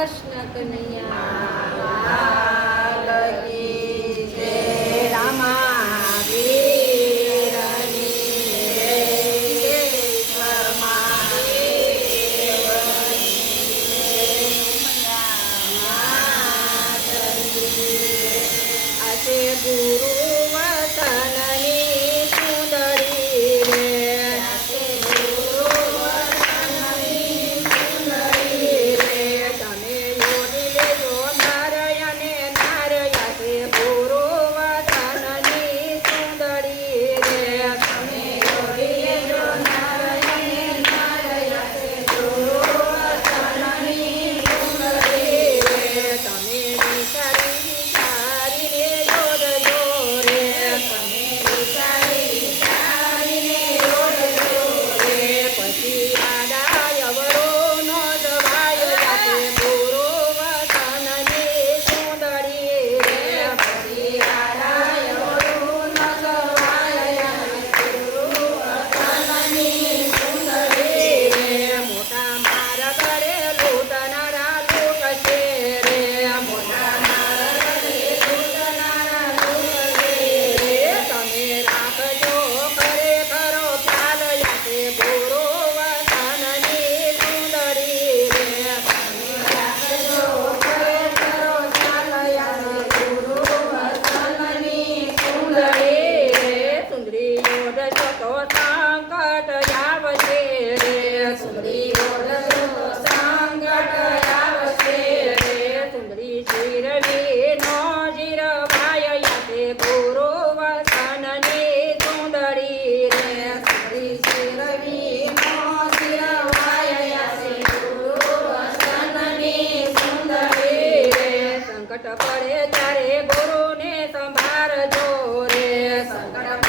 કૃષ્ણ કનૈયા. સંકટ પડે ત્યારે ગુરુને સંભાળજો રે સંકટ